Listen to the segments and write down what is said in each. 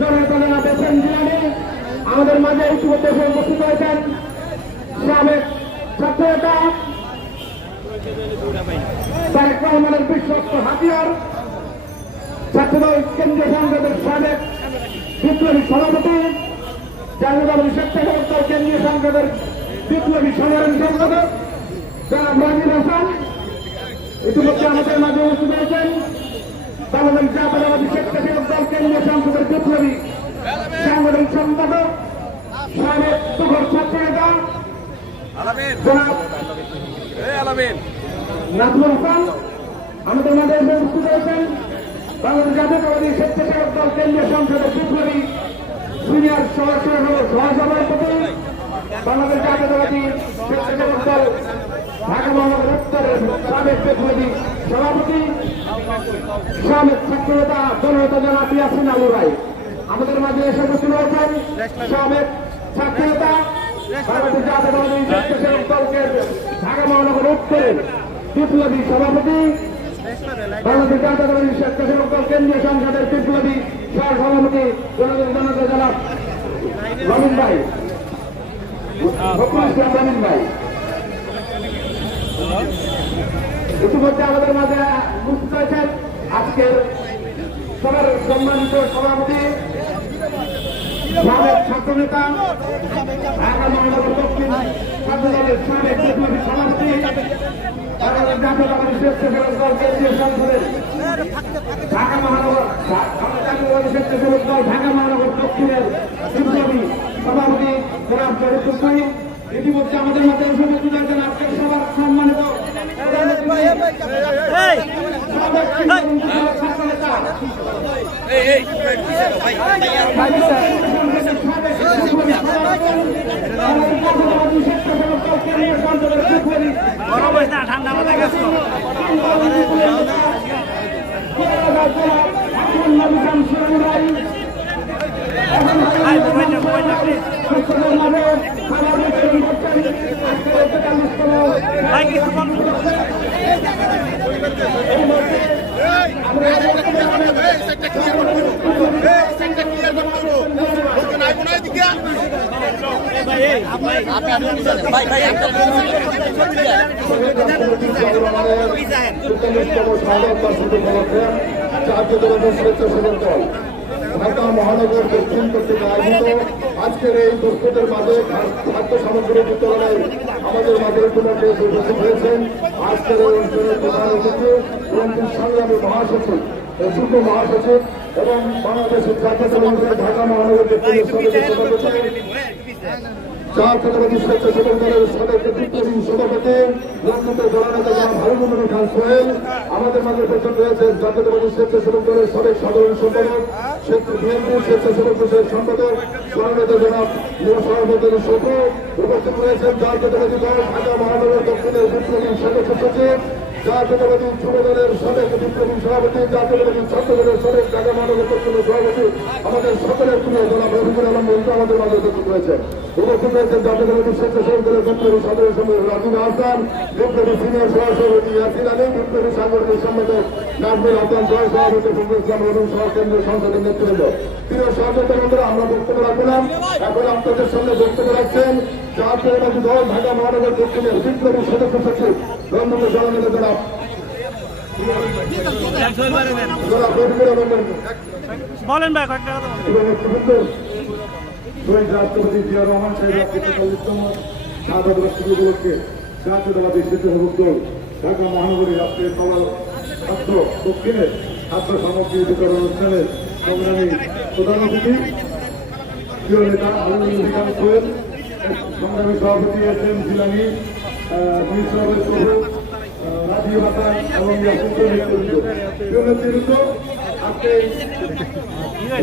জনতা বেছেন জিলানি আমাদের মাঝে ইতিমধ্যে উপস্থিত হয়েছেন সাবেক ছাত্র নেতা তারেক রহমানের বিশ্বস্ত হাতিয়ার, ছাত্রদল কেন্দ্রীয় সংসদের সাবেক বিপ্লবী সভাপতি, জাতীয়তাবাদী স্বেচ্ছাসেবক দল কেন্দ্রীয় সংসদের বিপ্লবী সাধারণ সম্পাদক জনাব রাজিব হাসান। ইতিমধ্যে আমাদের মাঝে উপস্থিত হয়েছেন বাংলাদেশ দল কেন্দ্রীয় সংসদের বিপ্লবী সাংগঠনিক সম্পাদক সাবেক তুঘর ছাত্র নেতা নাজমুল হাসান আমাদের মাঝে উপস্থিত হয়েছেন বাংলাদেশ জাতীয়তাবাদী স্বেচ্ছাসেবক দল কেন্দ্রীয় সংসদের বিপ্লবী সিনিয়র সহসভাপতি বাংলাদেশ জাতীয়তাবাদী স্বেচ্ছাসেবক দল ঢাকা মহানগর উত্তরের সাবেক সভাপতি সাবেক ছাত্রনেতা জননেতা জনাব ইয়াসিন আলী ভাই আমাদের মাঝে এসে উপস্থিত হয়েছেন সাবেক ছাত্রনেতা বাংলাদেশ জাতীয়তাবাদী স্বেচ্ছাসেবক দলকে ঢাকা মহানগর উত্তরের বিপ্লবী সভাপতি বাংলাদেশ জাতীয়তাবাদী স্বেচ্ছাসেবক দল কেন্দ্রীয় সংসদের বিপ্লবী সহ সভাপতি জনতা জনাব রবীন ভাই ফখরুল ইসলাম ভাই ইতিমধ্যে আমাদের মাঝে উপস্থিত হয়েছেন আজকের সবার সম্মানিত সভাপতি সাবেক ছাত্র নেতা ঢাকা মহানগর দক্ষিণ ছাত্র দলের সাবেক বিপ্লবী সভাপতি ঢাকা মহানগর ঢাকা মহানগর দক্ষিণের ইতিমধ্যে আমাদের মধ্যে উপস্থিত আছেন আজকের সবার সম্মানিত ঠান্ডা গেছো ভাই মোবাইলটা মোবাইলটা প্লিজ ভাই কিছু বল ভাই ভাই ঢাকা মহানগর দক্ষিণ কর্তৃক আয়োজিত আজকের এই প্রস্তুতের মাঝে খাদ্য সামগ্রী বিতরণে আমাদের মাঝে ইতিমধ্যে উপস্থিত হয়েছেন আজকের এই অনুষ্ঠানের প্রধান অতিথি বিএনপির সংগ্রামী মহাসচিব যুগ্ম মহাসচিব এবং বাংলাদেশের জাতীয় ঢাকা মহানগর দক্ষিণের সভাপতি জাতীয়তাবাদী স্বেচ্ছাসেবক দলের সাবেক বিপ্লবী সভাপতি লন্ডনের জননেতা জনাব হারুনুর খান আমাদের মাঝে উপস্থিত রয়েছে জাতীয়তাবাদী স্বেচ্ছাসেবক দলের সাবেক সাধারণ সম্পাদক বিএনপি স্বেচ্ছাসেবক দলের সম্পাদক জননেতা জনাব সভাপতি সভ্য উপস্থিত রয়েছেন জাতীয়তাবাদী জাতীয়তাবাদী যুব দলের সাবেক বিপ্লবী সভাপতি, জাতীয়তাবাদী ছাত্র দলের সাবেক ঢাকা মহানগর সভাপতি, আমাদের সকলের প্রিয় জনাব রফিকুল আলম মন্ত্রী আমাদের মাঝে উপস্থিত রয়েছে। উপস্থিত রয়েছেন জাতীয়তাবাদী স্বেচ্ছাসেবক দলের বিপ্লবী সাধারণ সম্পাদক রাজীব হাসান বিপ্লবী সিনিয়র সহসভাপতি ইয়াসিন আলী, বিপ্লবী সাংগঠনিক সম্পাদক নাজমুল হাসান সহ সভাপতি ফখরুল ইসলাম এবং সহ কেন্দ্রীয় সংসদের নেতৃবৃন্দ। প্রিয় বন্ধুরা আমরা বক্তব্য রাখলাম এখন আপনাদের সামনে বক্তব্য রাখছেন দল ঢাকা মহানগর দক্ষিণের বিপ্লবী সদস্য সচিব জনাব। বলেন ভাই কয়েকটা রাষ্ট্রপতি জিয়া রহমান সাহেবের চল্লিশতম শাহাদ বর্ষী উপলক্ষে জাতীয়তাবাদী স্বেচ্ছাসেবক দল ঢাকা মহানগরী রাষ্ট্রের ছাত্র দক্ষিণে ছাত্র সামগ্রী বিতরণ অনুষ্ঠানের সংগ্রামী প্রধান অতিথি প্রিয় নেতা আলমুল খান সোহেল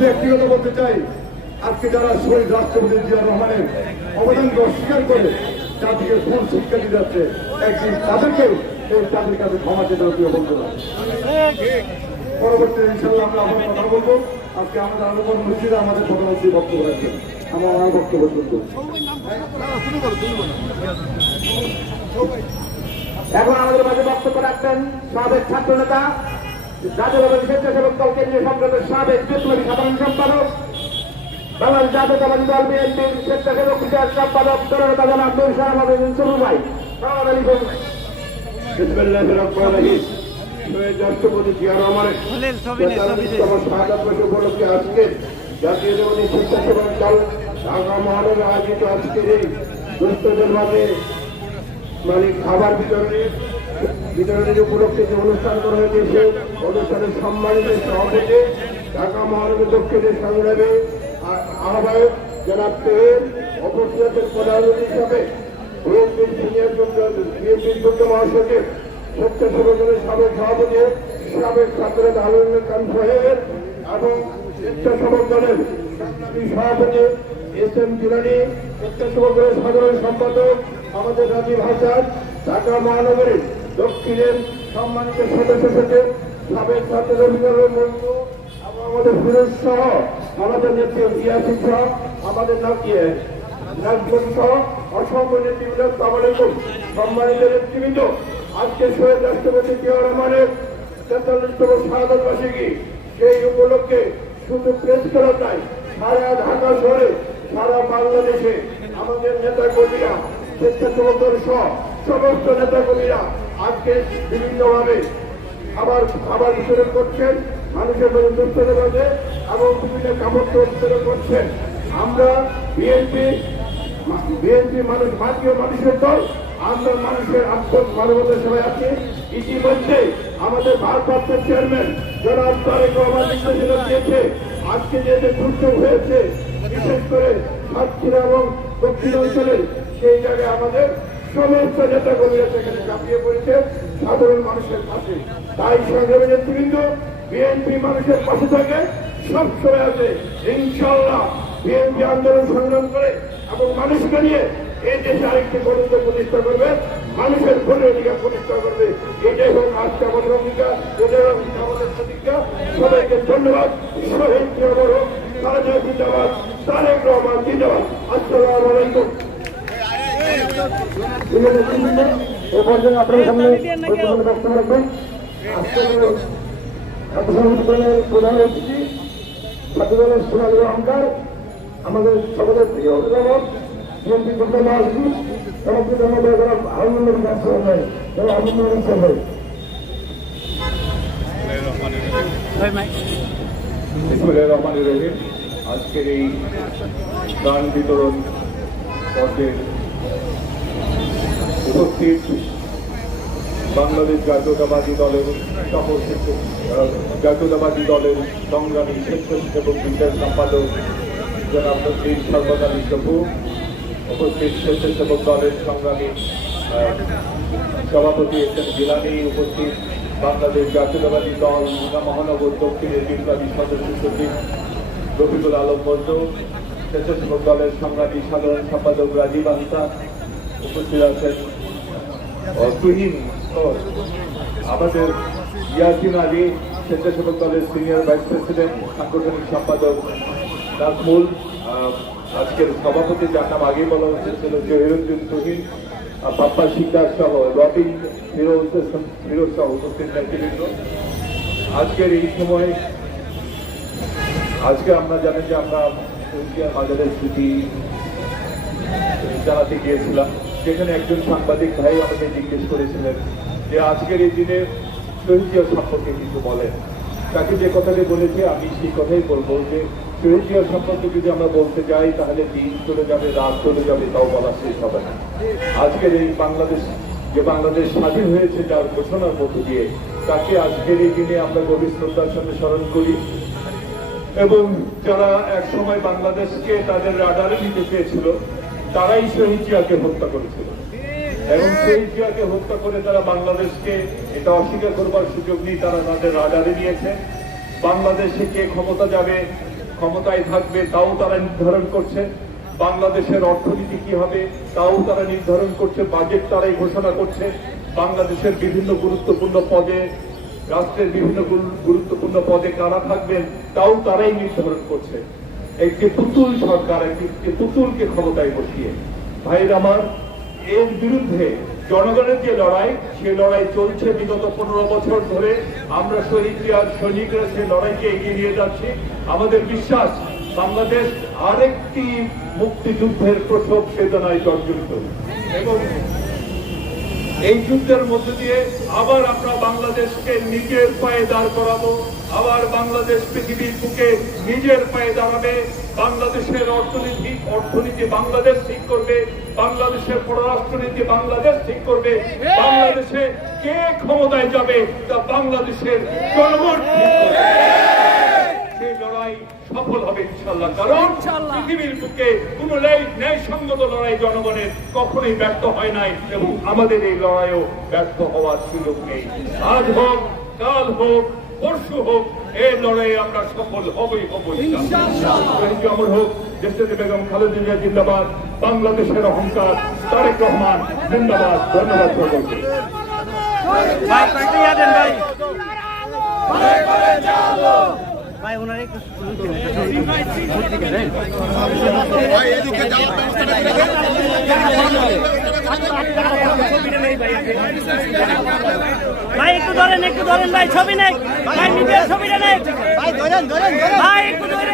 ব্যক্তিগত বলতে চাই, আজকে যারা শহীদ রাষ্ট্রপতি জিয়া রহমানের অবদানকে অস্বীকার করে জাতিকে ভুল শিক্ষা দিয়ে যাচ্ছে? একদিন তাদেরকেও এই তাদের কাছে ক্ষমা হবে বন্ধুরা। পরবর্তী ইনশাল্লাহ আমরা কথা বলব। আজকে আমাদের আলোচনা মসজিদে আমাদের বক্তব্য রাখবেন। আমার আমার বক্তব্য শুনব। এখন আমাদের মাঝে বক্তব্য রাখবেন সাবেক ছাত্র নেতা জাতীয়তাবাদী স্বেচ্ছাসেবক দল কেন্দ্রীয় সংসদের সাবেক বিপ্লবী সাধারণ সম্পাদক, বাংলাদেশ জাতীয়তাবাদী দল বিএনপির স্বেচ্ছাসেবক বিচার সম্পাদক জনতা জনাব নূর আবেদিন শুরু ভাই বিসমিল্লাহির রহমানির রহিম। রাষ্ট্রপতি জিয়া রহমানের উপলক্ষে আজকে জাতীয় জগনী স্বেচ্ছাসেবক দল ঢাকা মহানগর আয়োজিত আজকের এই দুস্থদের মাঝে মানে খাবার বিতরণের বিতরণের উপলক্ষে যে অনুষ্ঠান করা হয়েছে সেই অনুষ্ঠানের সম্মানিত সভাপতি ঢাকা মহানগর দক্ষিণের সংগ্রামে আহ্বায়ক জনাব তেহের অপসিয়াতের প্রধান হিসাবে বিএনপির সিনিয়র বিএনপির যুদ্ধ মহাসচিব স্বেচ্ছাসেবক দলের সাবেক সভাপতি সাবেক ছাত্র আলমের এবং সভাপতি এস এম জিলানি স্বেচ্ছাসেবক সাধারণ সম্পাদক আমাদের রাজীব হাসান, ঢাকা মহানগরীর দক্ষিণের সম্মানিত সদস্য সচিব, সাবেক ছাত্র অভিভাবক বন্ধু এবং আমাদের ফিরোজ সহ আমাদের নেত্রী ইয়াসিন সহ আমাদের নাকিয়ে নাজমুল সহ অসংখ্য নেতৃবৃন্দ সম্মানিত নেতৃবৃন্দ। আজকে শহীদ রাষ্ট্রপতি জিয়া রহমানের তেতাল্লিশতম শাহাদত বার্ষিকী সেই উপলক্ষে শুধু প্রেস ক্লাব নাই সারা ঢাকা শহরে, সারা বাংলাদেশে আমাদের নেতা কর্মীরা স্বেচ্ছাসেবক দল সহ সমস্ত নেতা কর্মীরা আজকে বিভিন্নভাবে আবার খাবার বিতরণ করছেন, মানুষের মধ্যে সুস্থতা রয়েছে এবং বিভিন্ন কাপড় বিতরণ করছেন। আমরা বিএনপি বিএনপি মানুষ ভারতীয় মানুষের দল আমরা মানুষের আত্মক মানবতার সবাই আছি। ইতিমধ্যে আমাদের ভারপ্রাপ্ত চেয়ারম্যান জনাব তারেক রহমান দিয়েছে। আজকে যে যে দুর্যোগ হয়েছে, বিশেষ করে সাতক্ষীরা এবং দক্ষিণ অঞ্চলে সেই জায়গায় আমাদের সমস্ত নেতা কর্মীরা সেখানে ঝাঁপিয়ে পড়েছে, সাধারণ মানুষের পাশে। তাই সংগ্রামী নেতৃবৃন্দ, বিএনপি মানুষের পাশে থাকে সবসময় আছে। ইনশাল্লাহ বিএনপি আন্দোলন সংগ্রাম করে এবং মানুষকে নিয়ে এই দেশে আরেকটি গণতন্ত্র প্রতিষ্ঠা করবে। মানুষের ভোটের অধিকার প্রতিষ্ঠা করবে। এটাই হোক আজকে আমাদের অঙ্গীকার এটাই হোক আমাদের প্রতিজ্ঞা। সবাইকে ধন্যবাদ। শহীদ জিয়াবর হোক তারা জিন্দাবাদ তারেক রহমান জিন্দাবাদ। আসসালামু আলাইকুম। এ পর্যন্ত আপনার সামনে গুরুত্বপূর্ণ বক্তব্য রাখবেন আজকে ছাত্র সংগঠনের প্রধান অতিথি ছাত্রদলের সোনালী অহংকার আমাদের সকলের প্রিয় অভিভাবক বিএনপি যারা আনন্দ বিকাশ ভাই যারা আনন্দ বিকাশ ভাই ওই রহমান রহিম। আজকের এই দান বিতরণ পর্বের উপস্থিত বাংলাদেশ জাতীয়তাবাদী দলের সকল জাতীয়তাবাদী দলের সংগ্রামী স্বেচ্ছাসেবক বিচার সম্পাদক জনাব প্রভু উপস্থিত স্বেচ্ছাসেবক দলের সংগ্রামী সভাপতি এস এম জিলানি উপস্থিত বাংলাদেশ জাতীয়তাবাদী দল মহানগর দক্ষিণের বিপ্লবী সদস্য সচিব রফিকুল আলম মজনু স্বেচ্ছাসেবক দলের সংগ্রামী সাধারণ সম্পাদক রাজীব আহসান উপস্থিত আছেন। তুহিন আমাদের ইয়াসিন আলী, স্বেচ্ছাসেবক দলের সিনিয়র ভাইস প্রেসিডেন্ট, সাংগঠনিক সম্পাদক নাজমুল আজকের সভাপতি যার নাম আগেই বলা হয়েছিল জহিরুদ্দিন তুহিন পাপ্পা শিকদার সহ, রবিন ফিরোজ ফিরোজ সহ উপস্থিত নেতৃবৃন্দ। আজকের এই সময়, আজকে আমরা জানেন যে আমরা শহীদিয়া মাজারের স্মৃতি জানাতে গিয়েছিলাম। যেখানে একজন সাংবাদিক ভাই আমাকে জিজ্ঞেস করেছিলেন যে আজকের এই দিনে শহীদিয়া সম্পর্কে কিছু বলেন। তাকে যে কথাটি বলেছে, আমি সেই কথাই বলব যে শহীদিয়া সম্পর্কে যদি আমরা বলতে যাই, তাহলে দিন চলে যাবে, রাত চলে যাবে, তাও বলা শেষ হবে না। আজকের এই বাংলাদেশ, যে বাংলাদেশ স্বাধীন হয়েছে যার ঘোষণার মধ্য দিয়ে, তাকে আজকের এই দিনে আমরা গভীর শ্রদ্ধার সাথে স্মরণ করি। এবং যারা এক সময় বাংলাদেশকে তাদের রাডারে নিতে চেয়েছিল, তারাই শহীদ জিয়াকে হত্যা করেছিল। এবং শহীদ জিয়াকে হত্যা করে তারা বাংলাদেশকে এটা অস্বীকার করবার সুযোগ নেই, তারা তাদের রাডারে নিয়েছে। বাংলাদেশে কে ক্ষমতা যাবে, ক্ষমতায় থাকবে, তাও তারা নির্ধারণ করছে। বাংলাদেশের অর্থনীতি কি হবে, তাও তারা নির্ধারণ করছে বাজেট তারাই ঘোষণা করছে। বাংলাদেশের বিভিন্ন গুরুত্বপূর্ণ পদে, রাষ্ট্রের বিভিন্ন গুরুত্বপূর্ণ পদে কারা থাকবেন, তাও তারাই নির্ধারণ করছে। একটি পুতুল সরকার একটি পুতুলকে ক্ষমতায় বসিয়ে। ভাইয়ের আমার, এর বিরুদ্ধে জনগণের যে লড়াই, সে লড়াই চলছে। বিগত পনেরো বছর ধরে আমরা শহীদ জিয়ার সৈনিকরা সেই লড়াইকে এগিয়ে নিয়ে যাচ্ছি। আমাদের বিশ্বাস, বাংলাদেশ আরেকটি মুক্তিযুদ্ধের প্রসব বেদনায় জর্জরিত। এবং এই যুদ্ধের মধ্যে দিয়ে আবার আমরা বাংলাদেশকে নিজের পায়ে দাঁড় করাবো, আবার বাংলাদেশ পৃথিবীর বুকে নিজের পায়ে দাঁড়াবে। বাংলাদেশের অর্থনীতি অর্থনীতি বাংলাদেশ ঠিক করবে। বাংলাদেশের পররাষ্ট্রনীতি বাংলাদেশ ঠিক করবে। বাংলাদেশে কে ক্ষমতায় যাবে তা বাংলাদেশের জনগণ ঠিক করবে। সেই লড়াই সফল হবে ইনশাল্লাহ কারণ পৃথিবীর বুকে কোন ন্যায়সঙ্গত লড়াই জনগণের কখনোই ব্যর্থ হয় নাই এবং আমাদের এই লড়াইও ব্যর্থ হওয়ার সুযোগ নেই। আজ হোক কাল হোক পরশু হোক এই লড়াইয়ে আমরা সফল হবই হোক দেশটিতে বেগম খালেদা জিয়া জিন্দাবাদ বাংলাদেশের অহংকার তারেক রহমান জিন্দাবাদ। ধন্যবাদ সকলকে। ভাই কয়েকটা ভাই। ভাই ওনার একটু ভাই একটু ধরেন একটু ধরেন ভাই ছবি নেই। ভাই নিজের ছবিটা নেই। ভাই ধরেন ধরেন। ভাই একটু ধরেন।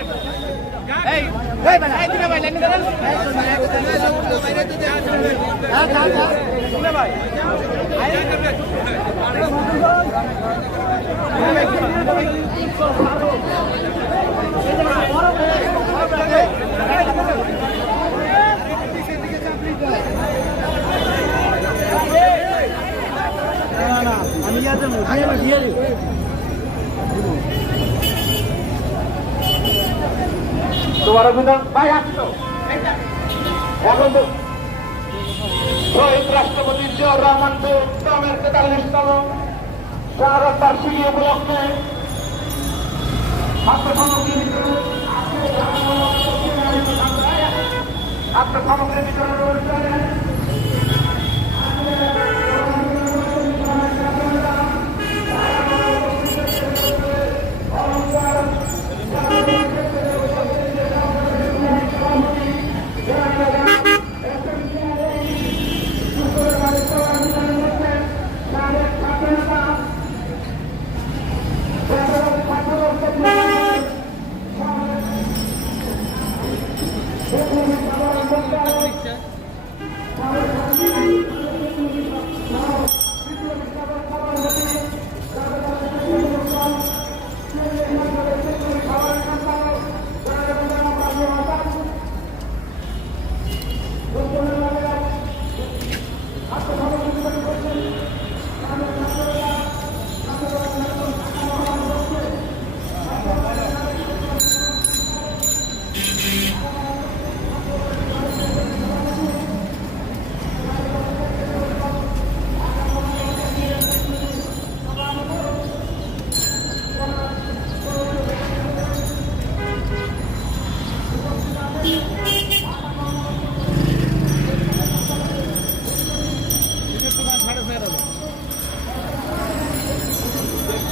আমি ইয়া দেবো দিয়ে দেবো, দিয়ে দেবো। তোমার অভিযোগ ভাই আসতো এখন তো শহীদ রাষ্ট্রপতি জিয়াউর রহমানকে ইসলামের তেতাল্লিশতম শাহাদ বার্ষিকী উপলক্ষে ছাত্র সামগ্রী ছাত্র সামগ্রী বিতরণ অনুষ্ঠান Thank you.